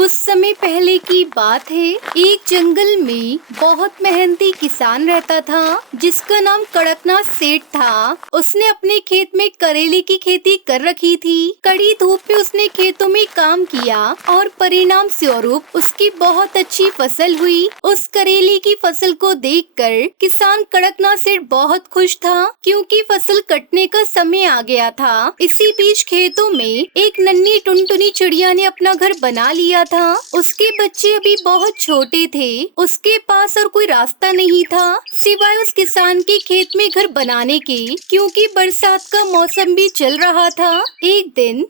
कुछ समय पहले की बात है। एक जंगल में बहुत मेहनती किसान रहता था जिसका नाम कड़कनाथ सेठ था। उसने अपने खेत में करेले की खेती कर रखी थी। कड़ी धूप में उसने खेतों में काम किया और परिणाम स्वरूप उसकी बहुत अच्छी फसल हुई। उस करेले की फसल को देखकर किसान कड़कनाथ सेठ बहुत खुश था क्योंकि फसल कटने का समय आ गया था। इसी बीच खेतों में एक नन्ही टुनटुनी चिड़िया ने अपना घर बना लिया था। उसके बच्चे अभी बहुत छोटे थे। उसके पास और कोई रास्ता नहीं था सिवाय उस किसान के खेत में घर बनाने के, क्योंकि बरसात का मौसम भी चल रहा था। एक दिन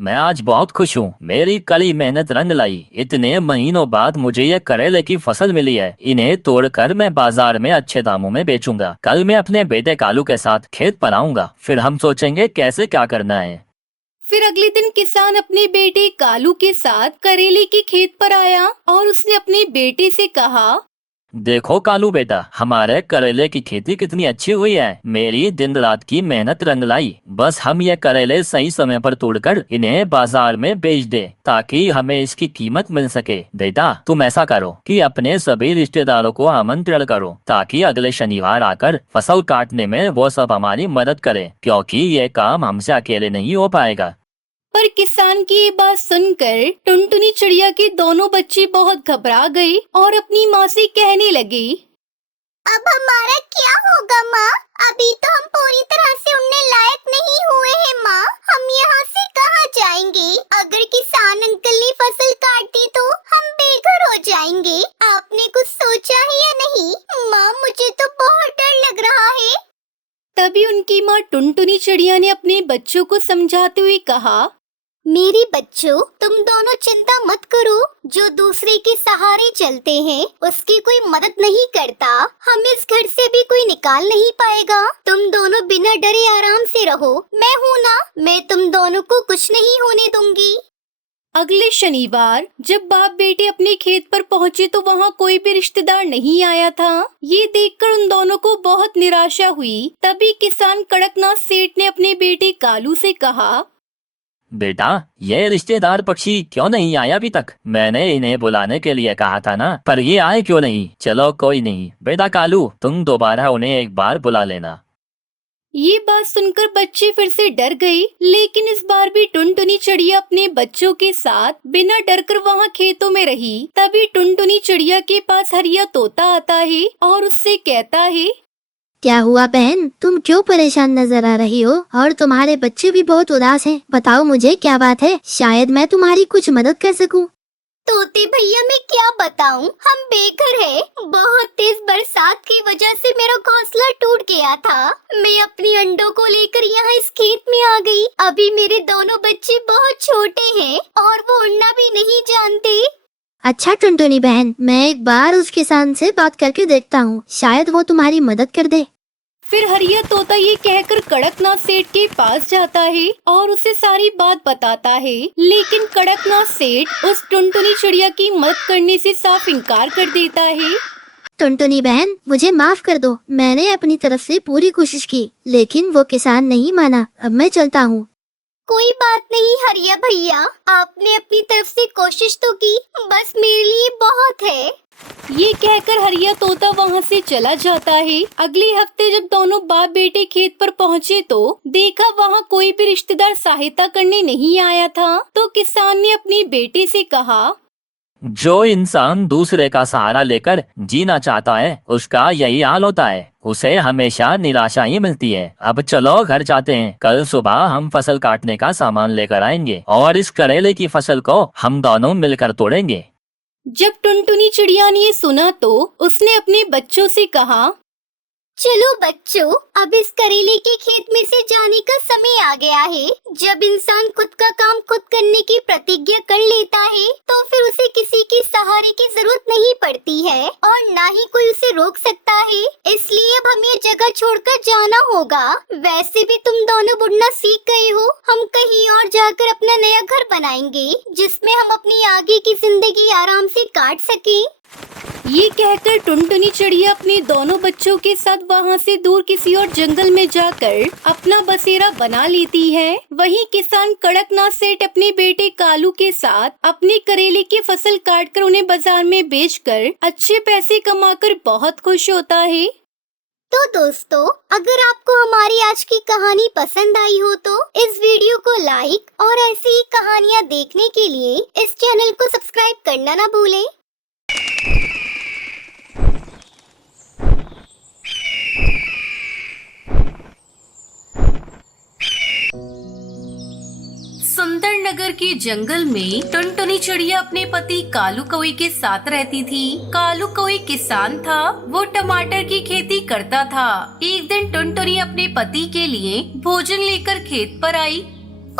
मैं आज बहुत खुश हूँ। मेरी कड़ी मेहनत रंग लाई। इतने महीनों बाद मुझे ये करेले की फसल मिली है। इन्हें तोड़कर मैं बाजार में अच्छे दामों में बेचूंगा। कल मैं अपने बेटे कालू के साथ खेत पर आऊंगा, फिर हम सोचेंगे कैसे क्या करना है। फिर अगले दिन किसान अपने बेटे कालू के साथ करेले के खेत पर आया और उसने अपने बेटे से कहा, देखो कालू बेटा, हमारे करेले की खेती कितनी अच्छी हुई है। मेरी दिन रात की मेहनत रंग लाई। बस हम ये करेले सही समय पर तोड़कर इन्हें बाजार में बेच दे ताकि हमें इसकी कीमत मिल सके। बेटा तुम ऐसा करो कि अपने सभी रिश्तेदारों को आमंत्रण करो ताकि अगले शनिवार आकर फसल काटने में वो सब हमारी मदद करें, क्योंकि ये काम हमसे अकेले नहीं हो पाएगा। पर किसान की ये बात सुनकर टुनटुनी चिड़िया के दोनों बच्चे बहुत घबरा गए और अपनी माँ से कहने लगे, अब हमारा क्या होगा माँ? अभी तो हम पूरी तरह से उड़ने लायक नहीं हुए हैं माँ। हम यहाँ से कहाँ जाएंगे? अगर किसान अंकल ने फसल काट दी तो हम बेघर हो जाएंगे। आपने कुछ सोचा है या नहीं? माँ मुझे तो बहुत डर लग रहा है। तभी उनकी माँ टुनटुनी चिड़िया ने अपने बच्चों को समझाते हुए कहा, मेरे बच्चों, तुम दोनों चिंता मत करो। जो दूसरे के सहारे चलते हैं उसकी कोई मदद नहीं करता। हम इस घर से भी कोई निकाल नहीं पाएगा। तुम दोनों बिना डरे आराम से रहो। मैं हूँ ना, मैं तुम दोनों को कुछ नहीं होने दूंगी। अगले शनिवार जब बाप बेटे अपने खेत पर पहुँचे तो वहाँ कोई भी रिश्तेदार नहीं आया था। ये देखकर उन दोनों को बहुत निराशा हुई। तभी किसान कड़कनाथ सेठ ने अपने बेटे कालू से कहा, बेटा ये रिश्तेदार पक्षी क्यों नहीं आया अभी तक? मैंने इन्हें बुलाने के लिए कहा था ना, पर ये आए क्यों नहीं? चलो कोई नहीं, बेटा कालू तुम दोबारा उन्हें एक बार बुला लेना। ये बात सुनकर बच्चे फिर से डर गए, लेकिन इस बार भी टुनटुनी चिड़िया अपने बच्चों के साथ बिना डर कर वहाँ खेतों में रही। तभी टुनटुनी चिड़िया के पास हरिया तोता आता है और उससे कहता है, क्या हुआ बहन, तुम क्यों परेशान नजर आ रही हो? और तुम्हारे बच्चे भी बहुत उदास हैं। बताओ मुझे क्या बात है, शायद मैं तुम्हारी कुछ मदद कर सकूं। तोते भैया मैं क्या बताऊं, हम बेघर हैं। बहुत तेज बरसात की वजह से मेरा घोंसला टूट गया था। मैं अपनी अंडों को लेकर यहाँ इस खेत में आ गई। अभी मेरे दोनों बच्चे बहुत छोटे हैं और वो उड़ना भी नहीं जानते। अच्छा टुनटुनी बहन, मैं एक बार उस किसान से बात करके देखता हूँ, शायद वो तुम्हारी मदद कर दे। फिर हरिया तोता ये कहकर कड़कनाथ सेठ के पास जाता है और उसे सारी बात बताता है, लेकिन कड़कनाथ सेठ उस टुनटुनी चिड़िया की मदद करने से साफ इनकार कर देता है। टुनटुनी बहन मुझे माफ कर दो, मैंने अपनी तरफ से पूरी कोशिश की, लेकिन वो किसान नहीं माना। अब मैं चलता हूँ। कोई बात नहीं हरिया भैया, आपने अपनी तरफ से कोशिश तो की, बस मेरे लिए बहुत है। ये कहकर हरिया तोता वहाँ से चला जाता है। अगले हफ्ते जब दोनों बाप बेटे खेत पर पहुँचे तो देखा वहाँ कोई भी रिश्तेदार सहायता करने नहीं आया था। तो किसान ने अपने बेटे से कहा, जो इंसान दूसरे का सहारा लेकर जीना चाहता है उसका यही हाल होता है। उसे हमेशा निराशा ही मिलती है। अब चलो घर जाते हैं। कल सुबह हम फसल काटने का सामान लेकर आएंगे और इस करेले की फसल को हम दोनों मिलकर तोड़ेंगे। जब टुनटुनी चिड़िया ने ये सुना तो उसने अपने बच्चों से कहा, चलो बच्चों, अब इस करेले के खेत में से जाने का समय आ गया है। जब इंसान खुद का काम खुद करने की प्रतिज्ञा कर लेता है तो फिर उसे किसी के सहारे की जरूरत नहीं पड़ती है और ना ही कोई उसे रोक सकता है। इसलिए अब हमें ये जगह छोड़कर जाना होगा। वैसे भी तुम दोनों उड़ना सीख गए हो। हम कहीं और जाकर अपना नया घर बनाएंगे जिसमें हम अपनी आगे की जिंदगी आराम से काट सकें। ये कहकर टुनटुनी चिड़िया अपने दोनों बच्चों के साथ वहाँ से दूर किसी और जंगल में जाकर अपना बसेरा बना लेती है। वहीं किसान कड़कनाथ सेठ अपने बेटे कालू के साथ अपनी करेले की फसल काटकर उन्हें बाजार में बेचकर अच्छे पैसे कमाकर बहुत खुश होता है। तो दोस्तों, अगर आपको हमारी आज की कहानी पसंद आई हो तो इस वीडियो को लाइक और ऐसी ही कहानियाँ देखने के लिए इस चैनल को सब्सक्राइब करना ना भूलें। सुंदर नगर के जंगल में टुनटुनी चिड़िया अपने पति कालू कौवे के साथ रहती थी। कालू कौवे किसान था, वो टमाटर की खेती करता था। एक दिन टुनटुनी अपने पति के लिए भोजन लेकर खेत पर आई।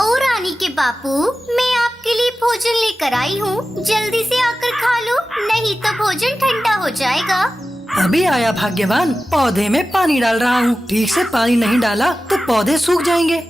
ओ रानी के बापू, मैं आपके लिए भोजन लेकर आई हूँ, जल्दी से आकर खा लो, नहीं तो भोजन ठंडा हो जाएगा। अभी आया भाग्यवान, पौधे में पानी डाल रहा हूँ। ठीक से पानी नहीं डाला तो पौधे सूख जाएंगे।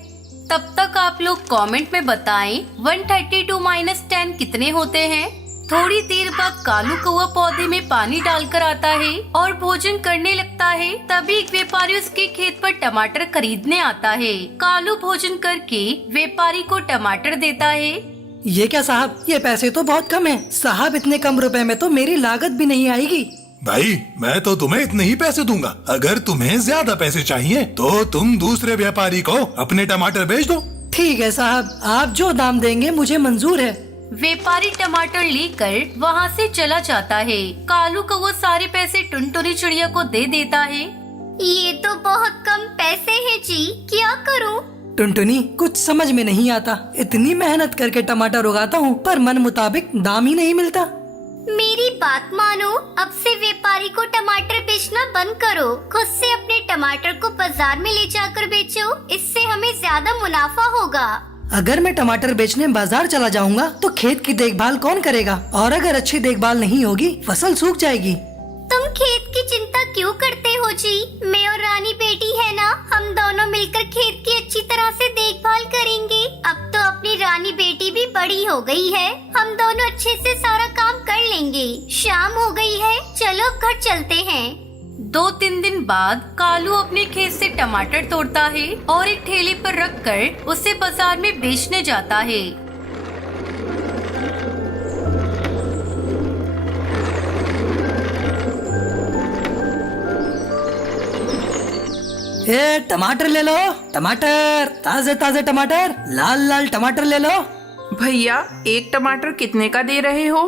तब तक आप लोग कमेंट में बताएं 132 - 10 कितने होते हैं। थोड़ी देर बाद कालू कौवा पौधे में पानी डालकर आता है और भोजन करने लगता है। तभी एक व्यापारी उसके खेत पर टमाटर खरीदने आता है। कालू भोजन करके व्यापारी को टमाटर देता है। ये क्या साहब, ये पैसे तो बहुत कम है। साहब, इतने कम रुपए में तो मेरी लागत भी नहीं आएगी। भाई, मैं तो तुम्हें इतने ही पैसे दूंगा। अगर तुम्हें ज्यादा पैसे चाहिए तो तुम दूसरे व्यापारी को अपने टमाटर बेच दो। ठीक है साहब, आप जो दाम देंगे मुझे मंजूर है। व्यापारी टमाटर लेकर वहाँ से चला जाता है। कालू को वो सारे पैसे टुनटुनी चिड़िया को दे देता है। ये तो बहुत कम पैसे हैं जी, क्या करूँ? टुनटुनी, कुछ समझ में नहीं आता। इतनी मेहनत करके टमाटर उगाता हूँ पर मन मुताबिक दाम ही नहीं मिलता। मेरी बात मानो, अब से व्यापारी को टमाटर बेचना बंद करो। खुद से अपने टमाटर को बाजार में ले जाकर बेचो, इससे हमें ज्यादा मुनाफा होगा। अगर मैं टमाटर बेचने बाजार चला जाऊंगा तो खेत की देखभाल कौन करेगा? और अगर अच्छी देखभाल नहीं होगी फसल सूख जाएगी। तुम खेत की चिंता क्यों करते हो जी? मैं और रानी बेटी है ना, हम दोनों मिलकर खेत की अच्छी तरह से देखभाल करेंगे। अब तो अपनी रानी बेटी भी बड़ी हो गई है, हम दोनों अच्छे से सारा काम कर लेंगे। शाम हो गई है, चलो घर चलते हैं। 2-3 दिन बाद कालू अपने खेत से टमाटर तोड़ता है और एक ठेले पर रखकर उसे बाजार में बेचने जाता है। ए, टमाटर ले लो, टमाटर, ताजे ताजे टमाटर, लाल लाल टमाटर ले लो। भैया, एक टमाटर कितने का दे रहे हो?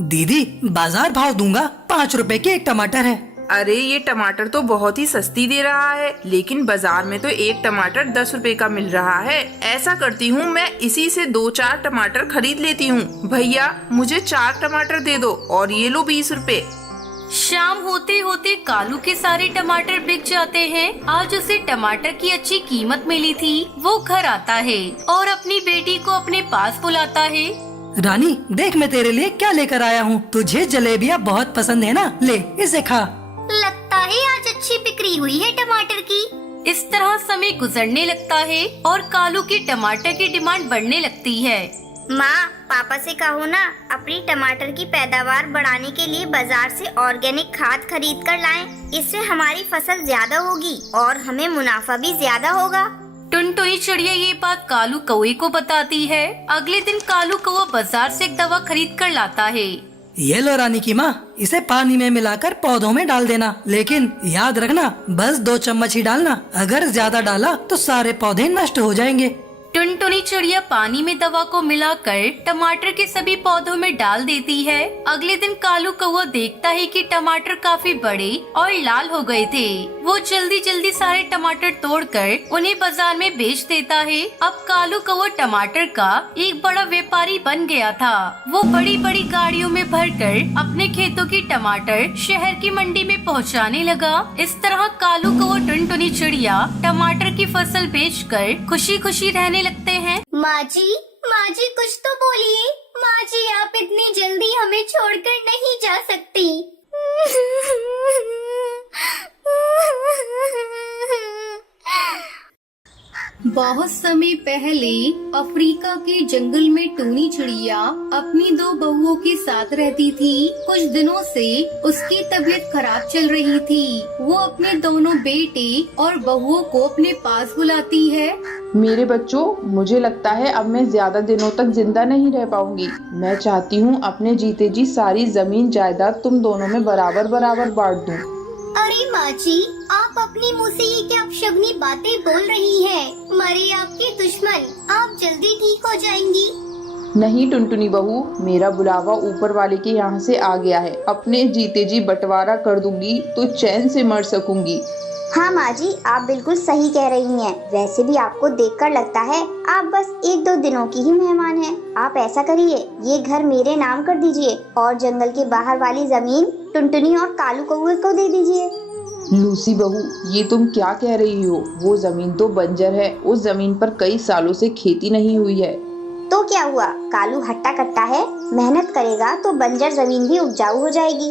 दीदी, बाजार भाव दूंगा, 5 रुपए की एक टमाटर है। अरे, ये टमाटर तो बहुत ही सस्ती दे रहा है, लेकिन बाजार में तो एक टमाटर 10 रुपए का मिल रहा है। ऐसा करती हूँ, मैं इसी से 2-4 टमाटर खरीद लेती हूँ। भैया, मुझे 4 टमाटर दे दो और ये लो 20 रुपए। शाम होते होते कालू के सारे टमाटर बिक जाते हैं। आज उसे टमाटर की अच्छी कीमत मिली थी। वो घर आता है और अपनी बेटी को अपने पास बुलाता है। रानी, देख मैं तेरे लिए क्या लेकर आया हूँ। तुझे जलेबियाँ बहुत पसंद है ना, ले इसे खा। लगता है आज अच्छी बिक्री हुई है टमाटर की। इस तरह समय गुजरने लगता है और कालू की टमाटर की डिमांड बढ़ने लगती है। माँ, पापा से कहो ना, अपनी टमाटर की पैदावार बढ़ाने के लिए बाजार से ऑर्गेनिक खाद खरीद कर लाएं। इससे हमारी फसल ज्यादा होगी और हमें मुनाफा भी ज्यादा होगा। टुनटुनी चिड़िया ये बात कालू कौवे को बताती है। अगले दिन कालू कौवा बाजार से एक दवा खरीद कर लाता है। ये लो रानी की माँ, इसे पानी में मिलाकर पौधों में डाल देना, लेकिन याद रखना बस 2 चम्मच ही डालना। अगर ज्यादा डाला तो सारे पौधे नष्ट हो जाएंगे। टुनटुनी चिड़िया पानी में दवा को मिलाकर टमाटर के सभी पौधों में डाल देती है। अगले दिन कालू कौवा देखता है कि टमाटर काफी बड़े और लाल हो गए थे। वो जल्दी जल्दी सारे टमाटर तोड़कर उन्हें बाजार में बेच देता है। अब कालू कौवा टमाटर का एक बड़ा व्यापारी बन गया था। वो बड़ी बड़ी गाड़ियों में भरकर अपने खेतों की टमाटर शहर की मंडी में पहुंचाने लगा। इस तरह कालू कौवा टुनटुनी चिड़िया टमाटर की फसल बेचकर खुशी खुशी रहने लगते हैं। माँ जी, कुछ तो बोलिए। माँ जी, आप इतनी जल्दी हमें छोड़कर नहीं जा सकती। बहुत समय पहले अफ्रीका के जंगल में टूनी चिड़िया अपनी दो बहुओं के साथ रहती थी। कुछ दिनों से उसकी तबीयत खराब चल रही थी। वो अपने दोनों बेटे और बहुओं को अपने पास बुलाती है। मेरे बच्चों, मुझे लगता है अब मैं ज्यादा दिनों तक जिंदा नहीं रह पाऊंगी। मैं चाहती हूँ अपने जीते जी सारी जमीन जायदाद तुम दोनों में बराबर बराबर बांट दूं। अरे माँ जी, आप अपनी मुँह से ये क्या अपशगुनी बातें बोल रही हैं? मरे आपके दुश्मन, आप जल्दी ठीक हो जाएंगी। नहीं टुनटुनी बहू, मेरा बुलावा ऊपर वाले के यहाँ से आ गया है। अपने जीते जी बंटवारा कर दूंगी तो चैन से मर सकूंगी। हाँ माँ जी, आप बिल्कुल सही कह रही हैं। वैसे भी आपको देखकर लगता है आप बस 1-2 दिनों की ही मेहमान हैं। आप ऐसा करिए, ये घर मेरे नाम कर दीजिए और जंगल के बाहर वाली जमीन टुनटुनी और कालू कौवे को दे दीजिए। लूसी बहू, ये तुम क्या कह रही हो? वो जमीन तो बंजर है। उस जमीन पर कई सालों से खेती नहीं हुई है। तो क्या हुआ? कालू हट्टा कट्टा है, मेहनत करेगा तो बंजर जमीन भी उपजाऊ हो जाएगी।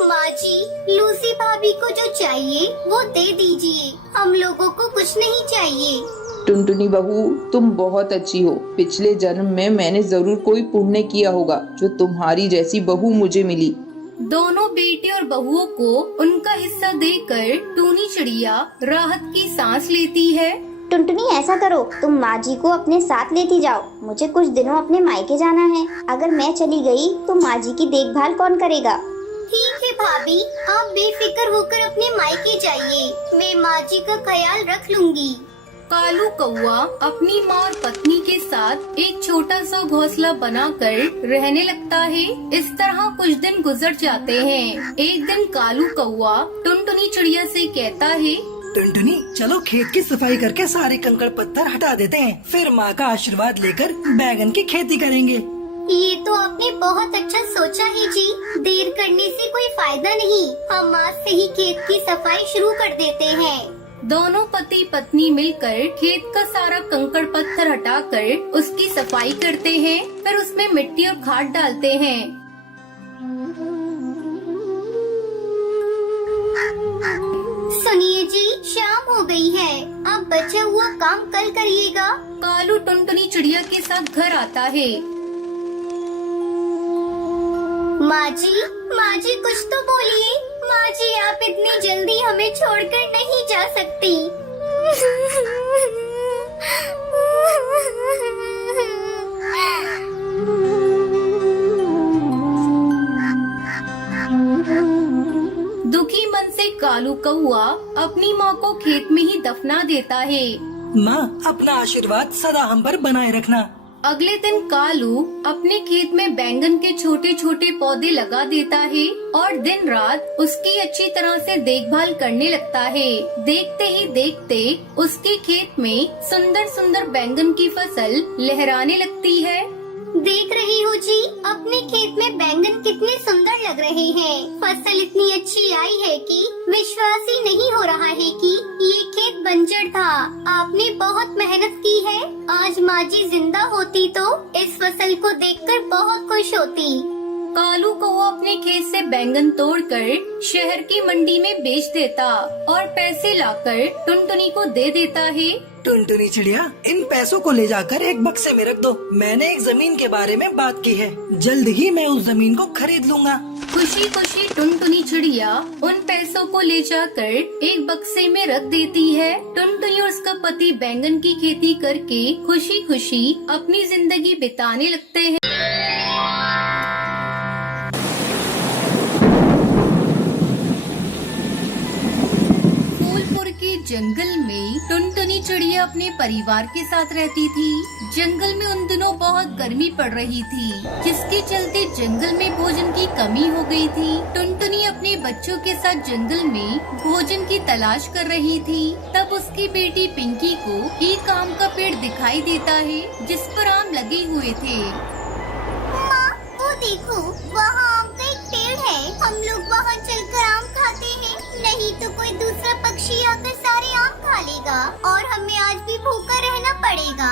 माँ जी, लूसी भाभी को जो चाहिए वो दे दीजिए। हम लोगों को कुछ नहीं चाहिए। टुनटुनी बहू, तुम बहुत अच्छी हो। पिछले जन्म में मैंने जरूर कोई पुण्य किया होगा जो तुम्हारी जैसी बहू मुझे मिली। दोनों बेटे और बहुओं को उनका हिस्सा देकर टूनी चिड़िया राहत की सांस लेती है। टुनटुनी, ऐसा करो, तुम माँ जी को अपने साथ लेती जाओ। मुझे कुछ दिनों अपने मायके जाना है। अगर मैं चली गई तो माँ जी की देखभाल कौन करेगा? ठीक है भाभी, आप बेफिक्र होकर अपने मायके जाइए। मैं माँ जी का ख्याल रख लूंगी। कालू कौवा अपनी माँ और पत्नी के साथ एक छोटा सा घोंसला बनाकर रहने लगता है। इस तरह कुछ दिन गुजर जाते हैं। एक दिन कालू कौवा टुनटुनी चिड़िया से कहता है, टुनटुनी, चलो खेत की सफाई करके सारे कंकड़ पत्थर हटा देते हैं। फिर माँ का आशीर्वाद लेकर बैगन की खेती करेंगे। ये तो आपने बहुत अच्छा सोचा है जी। देर करने से कोई फायदा नहीं। हम आज से ही खेत की सफाई शुरू कर देते हैं। दोनों पति पत्नी मिलकर खेत का सारा कंकड़ पत्थर हटाकर उसकी सफाई करते हैं। फिर उसमें मिट्टी और खाद डालते हैं। सुनिए जी, शाम हो गई है। अब बचा हुआ काम कल करिएगा। कालू टुनटुनी चिड़िया के साथ घर आता है। माँ जी कुछ तो बोलिए। माँ जी, आप इतनी जल्दी हमें छोड़कर नहीं जा सकती। दुखी मन से कालू कौवा अपनी माँ को खेत में ही दफना देता है। माँ, अपना आशीर्वाद सदा हम पर बनाए रखना। अगले दिन कालू अपने खेत में बैंगन के छोटे छोटे पौधे लगा देता है और दिन रात उसकी अच्छी तरह से देखभाल करने लगता है। देखते ही देखते उसके खेत में सुंदर सुंदर बैंगन की फसल लहराने लगती है। देख रही हो जी, अपने खेत में बैंगन कितने सुंदर लग रहे हैं। फसल इतनी अच्छी आई है कि विश्वास ही नहीं हो रहा है कि ये खेत बंजर था। आपने बहुत मेहनत की है। आज माँ जी जिंदा होती तो इस फसल को देखकर बहुत खुश होती। कालू को वो अपने खेत से बैंगन तोड़कर शहर की मंडी में बेच देता और पैसे लाकर टुनटुनी को दे देता है। टुनटुनी चिड़िया, इन पैसों को ले जाकर एक बक्से में रख दो। मैंने एक जमीन के बारे में बात की है। जल्द ही मैं उस जमीन को खरीद लूंगा। खुशी खुशी टुनटुनी चिड़िया उन पैसों को ले जाकर एक बक्से में रख देती है। टुनटुनी और उसका पति बैंगन की खेती करके खुशी खुशी अपनी जिंदगी बिताने लगते हैं। जंगल में टुनटुनी चिड़िया अपने परिवार के साथ रहती थी। जंगल में उन दिनों बहुत गर्मी पड़ रही थी, जिसके चलते जंगल में भोजन की कमी हो गई थी। टुनटुनी अपने बच्चों के साथ जंगल में भोजन की तलाश कर रही थी। तब उसकी बेटी पिंकी को एक आम का पेड़ दिखाई देता है, जिस पर आम लगे हुए थे। माँ, वो देखो, वहाँ आम का एक पेड़ है। हम लोग वहाँ चलकर आम खाते हैं, नहीं तो कोई दूसरा पक्षी आकर सारे आम खा लेगा और हमें आज भी भूखा रहना पड़ेगा।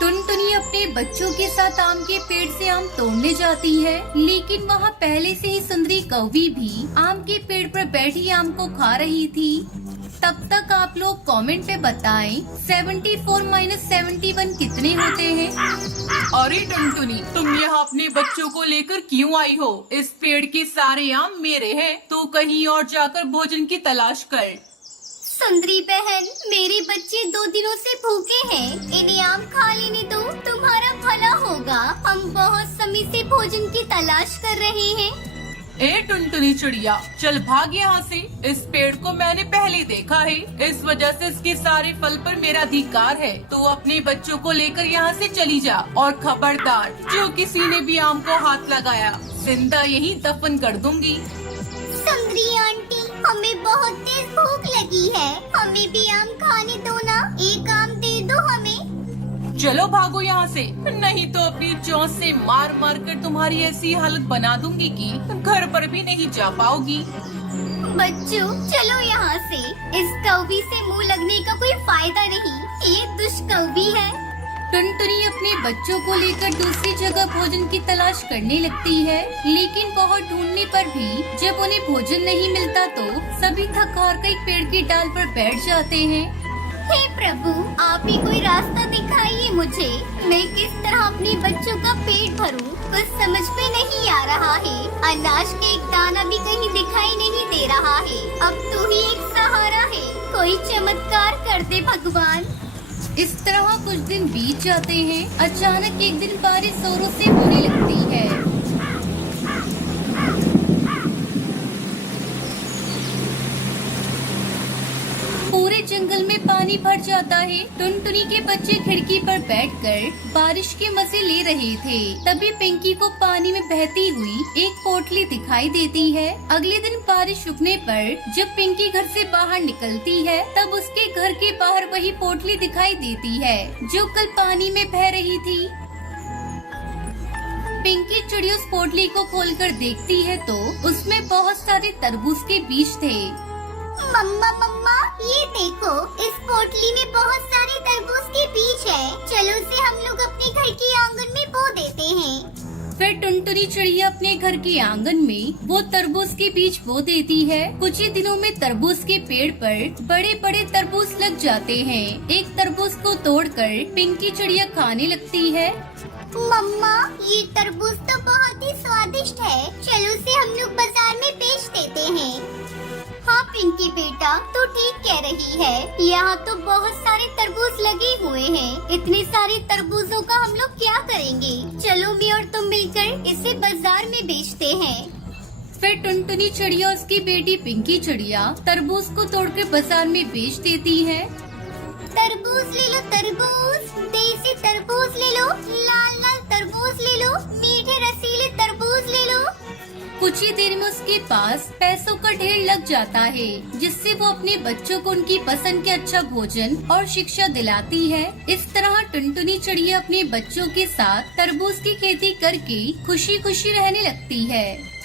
टुनटुनी अपने बच्चों के साथ आम के पेड़ से आम तोड़ने जाती है, लेकिन वहाँ पहले से ही सुंदरी कौवी भी आम के पेड़ पर बैठी आम को खा रही थी। तब तक आप लोग कमेंट पे बताएं 74 माइनस 71 कितने होते हैं। अरे टुनटुनी, तुम यहाँ अपने बच्चों को लेकर क्यों आई हो? इस पेड़ के सारे आम मेरे हैं, तो कहीं और जाकर भोजन की तलाश कर। सुंदरी बहन, मेरे बच्चे 2 दिनों से भूखे हैं, इन्हें आम खा लेने दो, तुम्हारा भला होगा। हम बहुत समय से भोजन की तलाश कर रहे हैं। ए टुनटुनी चिड़िया, चल भाग यहाँ से। इस पेड़ को मैंने पहले देखा है, इस वजह से इसके सारे फल पर मेरा अधिकार है। तो अपने बच्चों को लेकर यहाँ से चली जा, और खबरदार, जो किसी ने भी आम को हाथ लगाया, जिंदा यही दफन कर दूंगी। सुंदरी आंटी, हमें बहुत तेज भूख लगी है, हमें भी आम खाने दो ना, एक आम दे दो हमें। चलो भागो यहाँ से, नहीं तो अपनी चोंच से मार मार कर तुम्हारी ऐसी हालत बना दूंगी कि घर पर भी नहीं जा पाओगी। बच्चों, चलो यहाँ से, इस कौवी से मुंह लगने का कोई फायदा नहीं, ये दुष्कौवी है। टुनटुनी अपने बच्चों को लेकर दूसरी जगह भोजन की तलाश करने लगती है, लेकिन बहुत ढूंढने पर भी जब उन्हें भोजन नहीं मिलता तो सभी थक हार कर एक पेड़ की डाल पर बैठ जाते हैं। हे प्रभु, आप ही कोई रास्ता दिखाइए मुझे, मैं किस तरह अपने बच्चों का पेट भरूं, कुछ समझ में नहीं आ रहा है। अनाज के एक दाना भी कहीं दिखाई नहीं दे रहा है, अब तू ही एक सहारा है, कोई चमत्कार कर दे भगवान। इस तरह कुछ दिन बीत जाते हैं। अचानक एक दिन बारिश जोरों से होने लगती है। पूरे जंगल में पानी भर जाता है। टुनटुनी के बच्चे खिड़की पर बैठकर बारिश के मजे ले रहे थे। तभी पिंकी को पानी में बहती हुई एक पोटली दिखाई देती है। अगले दिन बारिश रुकने पर जब पिंकी घर से बाहर निकलती है, तब उसके घर के बाहर वही पोटली दिखाई देती है जो कल पानी में बह रही थी। पिंकी चिड़िया उस पोटली को खोलकर देखती है तो उसमें बहुत सारे तरबूज के बीज थे। मम्मा मम्मा, ये देखो, इस पोटली में बहुत सारे तरबूज के बीज है, चलो उसे हम लोग अपने घर के आंगन में बो देते हैं। फिर टुनटुनी चिड़िया अपने घर के आंगन में वो तरबूज के बीज बो देती है। कुछ ही दिनों में तरबूज के पेड़ पर बड़े बड़े तरबूज लग जाते हैं। एक तरबूज को तोड़कर पिंकी चिड़िया खाने लगती है। मम्मा, ये तरबूज तो बहुत ही स्वादिष्ट है, चलो उसे हम लोग बाजार में बेच देते हैं। हाँ पिंकी बेटा, तू ठीक कह रही है, यहाँ तो बहुत सारे तरबूज लगे हुए हैं, इतने सारे तरबूजों का हम लोग क्या करेंगे? चलो मैं और तुम मिलकर इसे बाजार में बेचते हैं। फिर टुनटुनी चिड़िया उसकी बेटी पिंकी चिड़िया तरबूज को तोड़कर बाजार में बेच देती है। तरबूज ले लो तरबूज, देसी तरबूज ले लो, लाल लाल तरबूज ले लो, मीठे रसीले तरबूज ले लो। कुछ ही देर में उसके पास पैसों का ढेर लग जाता है, जिससे वो अपने बच्चों को उनकी पसंद के अच्छा भोजन और शिक्षा दिलाती है। इस तरह टुनटुनी चिड़िया अपने बच्चों के साथ तरबूज की खेती करके खुशी खुशी रहने लगती है।